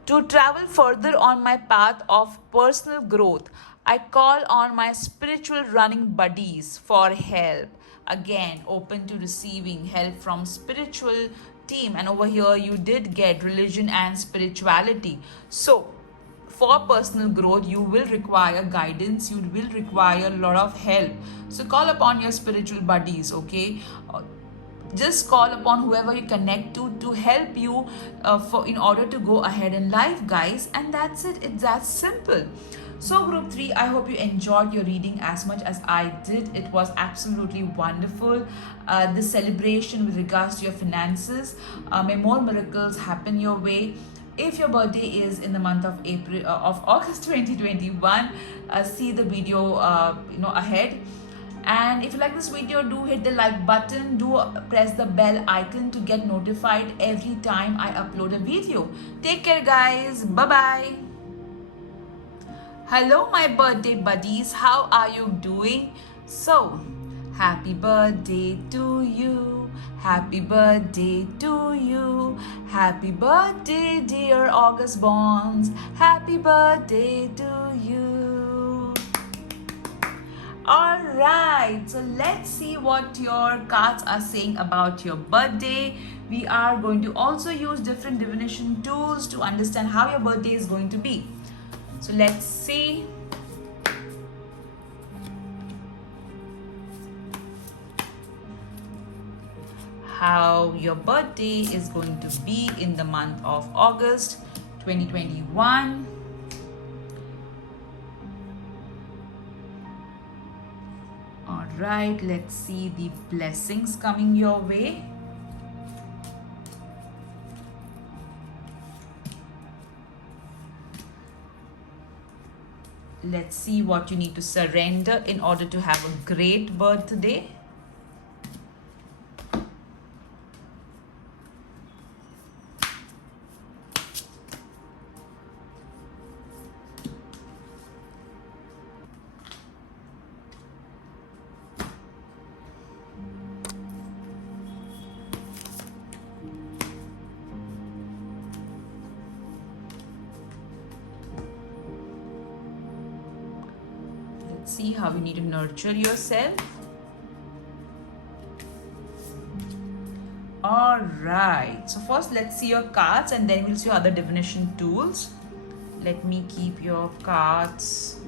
To travel further on my path of personal growth, I call on my spiritual running buddies for help. Again, open to receiving help from spiritual team. And over here you did get religion and spirituality. So for personal growth, you will require guidance, you will require a lot of help. So call upon your spiritual buddies. Okay, just call upon whoever you connect to help you in order to go ahead in life, guys. And that's it. It's that simple. So group 3, I hope you enjoyed your reading as much as I did. It was absolutely wonderful. This celebration with regards to your finances, may more miracles happen your way. If your birthday is in the month of August 2021, see the video ahead. And if you like this video, do hit the like button, do press the bell icon to get notified every time I upload a video. Take care guys, bye bye. Hello my birthday buddies, how are you doing? So happy birthday to you, happy birthday to you, happy birthday dear August Bonds, happy birthday to you. Alright, so let's see what your cards are saying about your birthday. We are going to also use different divination tools to understand how your birthday is going to be. So let's see. How your birthday is going to be in the month of August 2021. Alright, let's see the blessings coming your way. Let's see what you need to surrender in order to have a great birthday. See how you need to nurture yourself. Alright, so first let's see your cards and then we'll see other divination tools. Let me keep your cards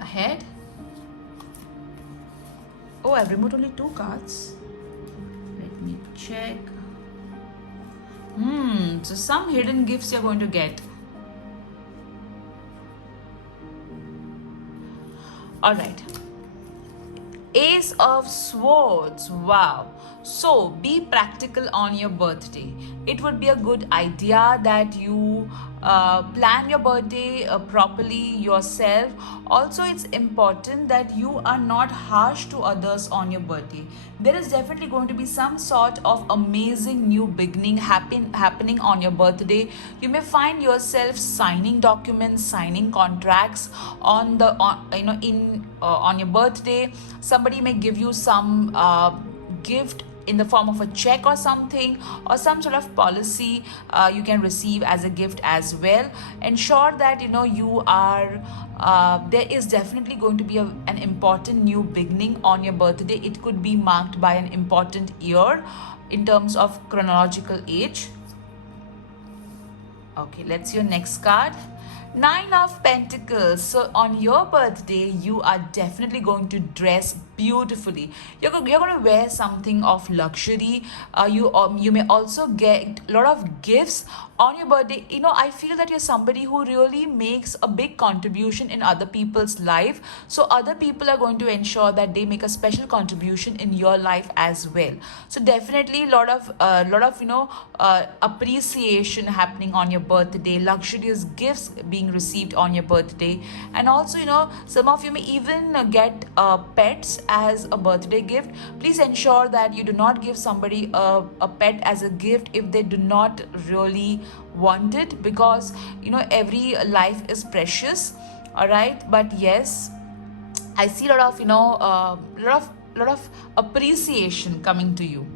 ahead. Oh, I've removed only 2 cards. Let me check. So some hidden gifts you're going to get. Alright, Ace of Swords, wow. So be practical on your birthday. It would be a good idea that you plan your birthday properly yourself. Also, it's important that you are not harsh to others on your birthday. There is definitely going to be some sort of amazing new beginning happening on your birthday. You may find yourself signing documents, signing contracts on your birthday. Somebody may give you some gift in the form of a check or something, or some sort of policy you can receive as a gift as well. Ensure that you are there is definitely going to be an important new beginning on your birthday. It could be marked by an important year in terms of chronological age. Okay, let's see your next card. 9 of Pentacles. So on your birthday, you are definitely going to dress beautifully. You're going to wear something of luxury. You may also get a lot of gifts on your birthday. I feel that you're somebody who really makes a big contribution in other people's life. So other people are going to ensure that they make a special contribution in your life as well. So definitely a lot of appreciation happening on your birthday, luxurious gifts being received on your birthday. And also some of you may even get pets as a birthday gift. Please ensure that you do not give somebody a pet as a gift if they do not really want it, because every life is precious. All right, but yes, I see a lot of appreciation coming to you.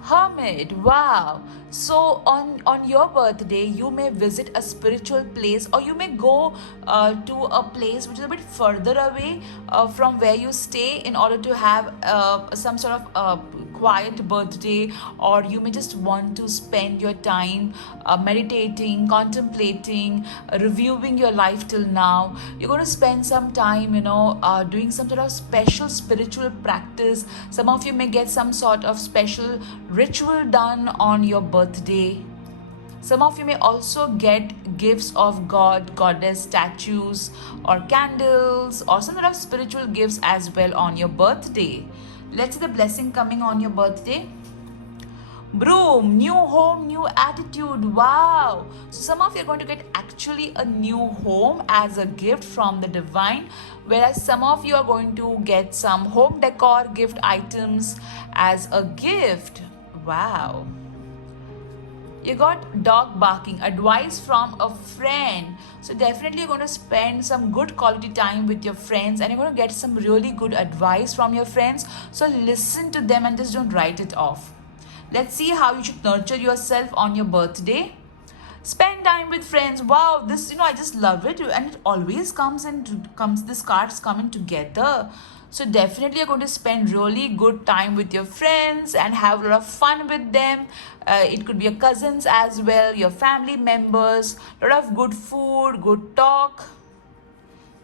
Hermit, wow. So on your birthday, you may visit a spiritual place, or you may go to a place which is a bit further away from where you stay, in order to have some sort of quiet birthday. Or you may just want to spend your time meditating, contemplating, reviewing your life till now. You're going to spend some time doing some sort of special spiritual practice. Some of you may get some sort of special ritual done on your birthday. Some of you may also get gifts of God, goddess statues, or candles, or some sort of spiritual gifts as well on your birthday. Let's see the blessing coming on your birthday. Broom, new home, new attitude. Wow. So some of you are going to get actually a new home as a gift from the divine, whereas some of you are going to get some home decor gift items as a gift. Wow. You got dog barking, advice from a friend. So definitely you're going to spend some good quality time with your friends, and you're going to get some really good advice from your friends. So listen to them and just don't write it off. Let's see how you should nurture yourself on your birthday. Spend time with friends. Wow, this, I just love it, and it always comes this cards coming together. So definitely you're going to spend really good time with your friends and have a lot of fun with them. It could be your cousins as well, your family members, a lot of good food, good talk.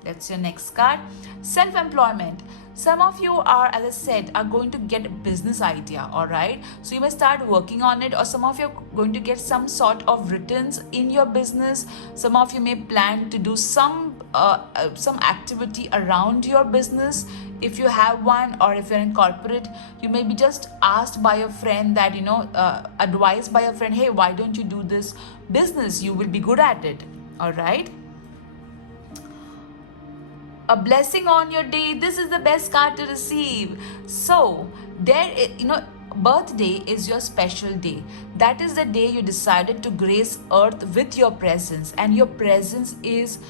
That's your next card. Self-employment. Some of you are, as I said, are going to get a business idea, all right? So you may start working on it, or some of you are going to get some sort of returns in your business. Some of you may plan to do some activity around your business. If you have one, or if you're in corporate, you may be just asked by a friend that, advised by a friend, hey, why don't you do this business? You will be good at it, all right? A blessing on your day. This is the best card to receive. So birthday is your special day. That is the day you decided to grace earth with your presence, and your presence is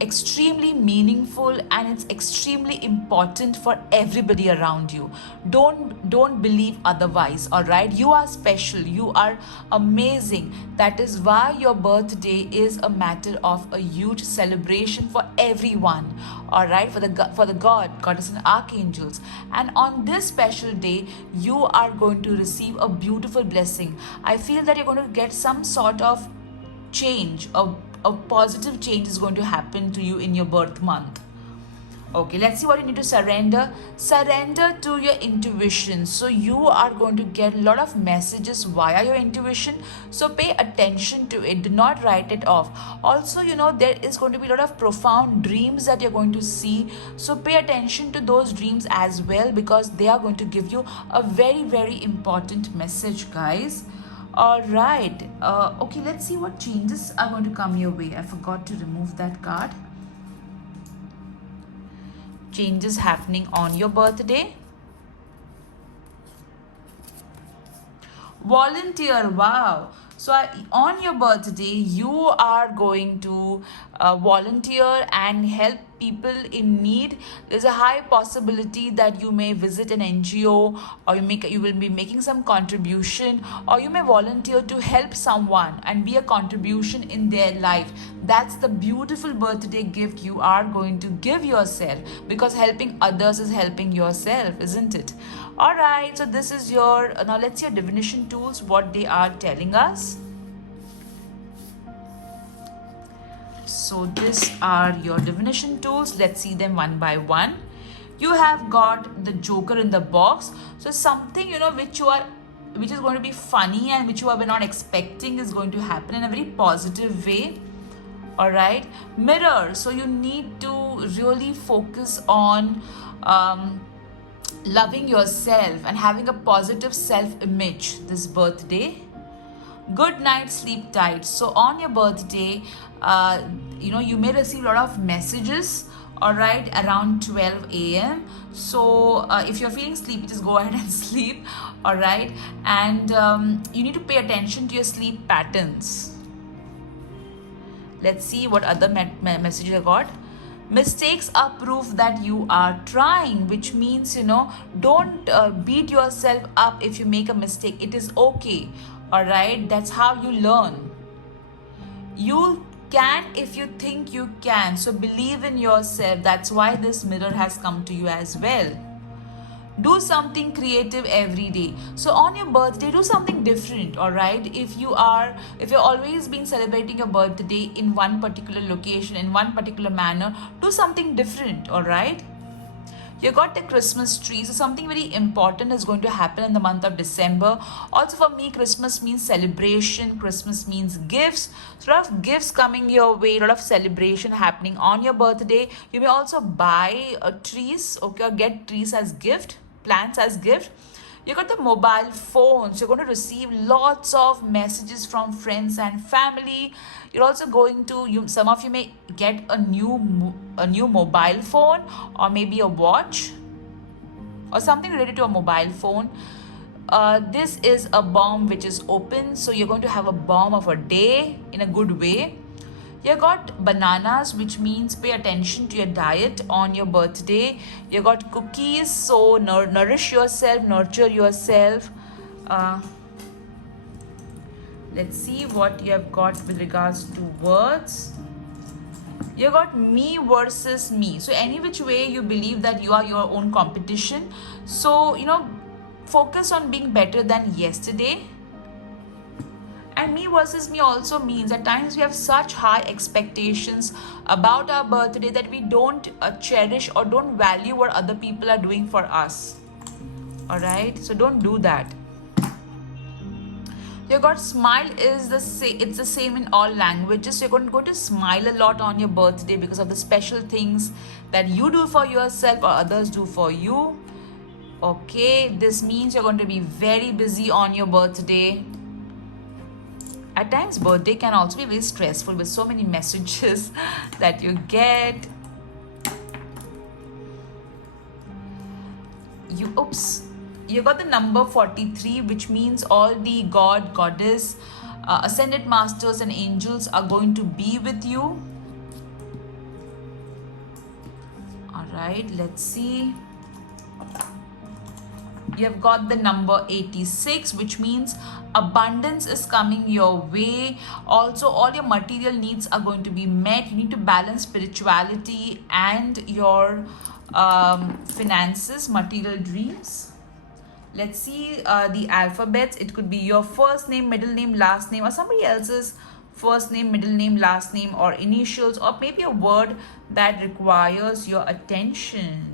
extremely meaningful, and it's extremely important for everybody around you. Don't believe otherwise, all right? You are special, you are amazing. That is why your birthday is a matter of a huge celebration for everyone, all right? For the goddess and archangels. And on this special day, you are going to receive a beautiful blessing. I feel that you're going to get some sort of change, a positive change is going to happen to you in your birth month. Okay, let's see what you need to surrender. Surrender to your intuition. So you are going to get a lot of messages via your intuition. So pay attention to it. Do not write it off. Also, there is going to be a lot of profound dreams that you're going to see. So pay attention to those dreams as well, because they are going to give you a very, very important message, guys. All right. Okay, let's see what changes are going to come your way. I forgot to remove that card. Changes happening on your birthday. Volunteer. Wow. So on your birthday, you are going to volunteer and help people in need. There's a high possibility that you may visit an NGO, or you will be making some contribution, or you may volunteer to help someone and be a contribution in their life. That's the beautiful birthday gift you are going to give yourself, because helping others is helping yourself, isn't it? All right, so this is now let's see your divination tools, what they are telling us. So these are your divination tools. Let's see them one by one. You have got the Joker in the box. So something, which is going to be funny and which you were not expecting is going to happen in a very positive way. All right. Mirror. So you need to really focus on loving yourself and having a positive self-image this birthday. Good night, sleep tight. So on your birthday, you may receive a lot of messages, all right, around 12 a.m. So if you're feeling sleepy, just go ahead and sleep, all right? And you need to pay attention to your sleep patterns. Let's see what other messages I got. Mistakes are proof that you are trying, which means, don't beat yourself up if you make a mistake. It is okay, all right? That's how you learn. You can if you think you can. So believe in yourself. That's why this mirror has come to you as well. Do something creative every day. So on your birthday, do something different, all right? If you're always been celebrating your birthday in one particular location, in one particular manner, do something different, all right? You got the Christmas tree. So something very important is going to happen in the month of December. Also for me, Christmas means celebration. Christmas means gifts. So a lot of gifts coming your way, a lot of celebration happening on your birthday. You may also buy trees, okay, or get trees as gift, plants as gift. You got the mobile phones. You're going to receive lots of messages from friends and family. You're also going to some of you may get a new mobile phone, or maybe a watch or something related to a mobile phone. This is a bomb which is open, so you're going to have a bomb of a day in a good way. You got bananas, which means pay attention to your diet on your birthday. You got cookies, so nourish yourself, nurture yourself. Let's see what you have got with regards to words. You got me versus me. So any which way you believe that you are your own competition. So, focus on being better than yesterday. And me versus me also means at times we have such high expectations about our birthday that we don't cherish or don't value what other people are doing for us. Alright, so don't do that. You got smile is it's the same in all languages. So you're going to smile a lot on your birthday because of the special things that you do for yourself or others do for you. Okay, this means you're going to be very busy on your birthday. At times, birthday can also be very stressful with so many messages that you get. You got the number 43, which means all the god, goddess, ascended masters and angels are going to be with you. Alright, let's see. You have got the number 86, which means abundance is coming your way. Also, all your material needs are going to be met. You need to balance spirituality and your finances, material dreams. Let's see the alphabets. It could be your first name, middle name, last name, or somebody else's first name, middle name, last name, or initials, or maybe a word that requires your attention.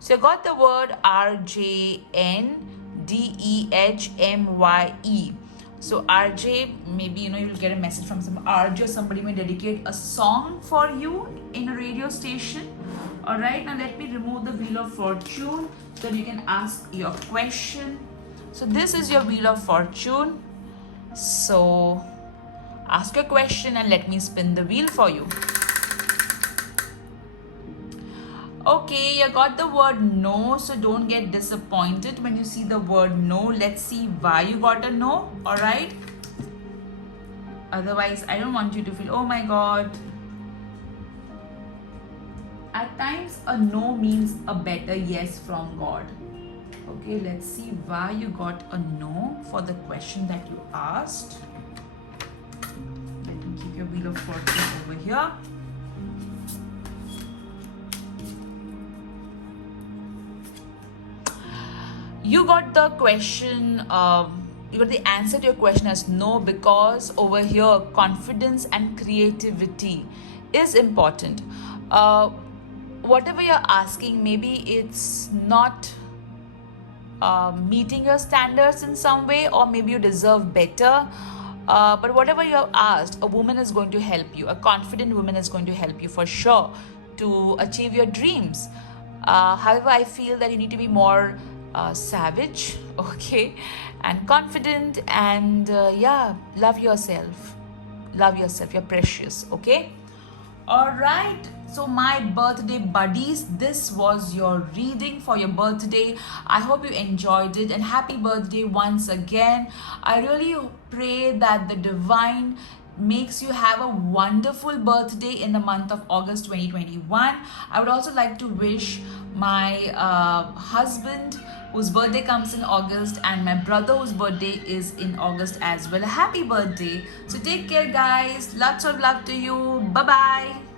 So you got the word RJNDEHMYE. So RJ, maybe you will get a message from some RJ, or somebody may dedicate a song for you in a radio station. Alright, now let me remove the Wheel of Fortune so that you can ask your question. So this is your Wheel of Fortune. So ask your question and let me spin the wheel for you. Okay, you got the word no, so don't get disappointed when you see the word no. Let's see why you got a no, alright? Otherwise, I don't want you to feel, oh my god. At times, a no means a better yes from God. Okay, let's see why you got a no for the question that you asked. Let me keep your Wheel of Fortune over here. You got the question, you got the answer to your question as no, because over here confidence and creativity is important. Whatever you're asking, maybe it's not meeting your standards in some way, or maybe you deserve better. But whatever you have asked, a woman is going to help you. A confident woman is going to help you for sure to achieve your dreams. However, I feel that you need to be more savage, okay, and confident, and love yourself. Love yourself. You're precious, okay? Alright, so my birthday buddies, this was your reading for your birthday. I hope you enjoyed it, and happy birthday once again. I really pray that the divine makes you have a wonderful birthday in the month of August 2021. I would also like to wish my husband, whose birthday comes in August, and my brother, whose birthday is in August as well, a happy birthday. So take care guys, lots of love to you. Bye bye.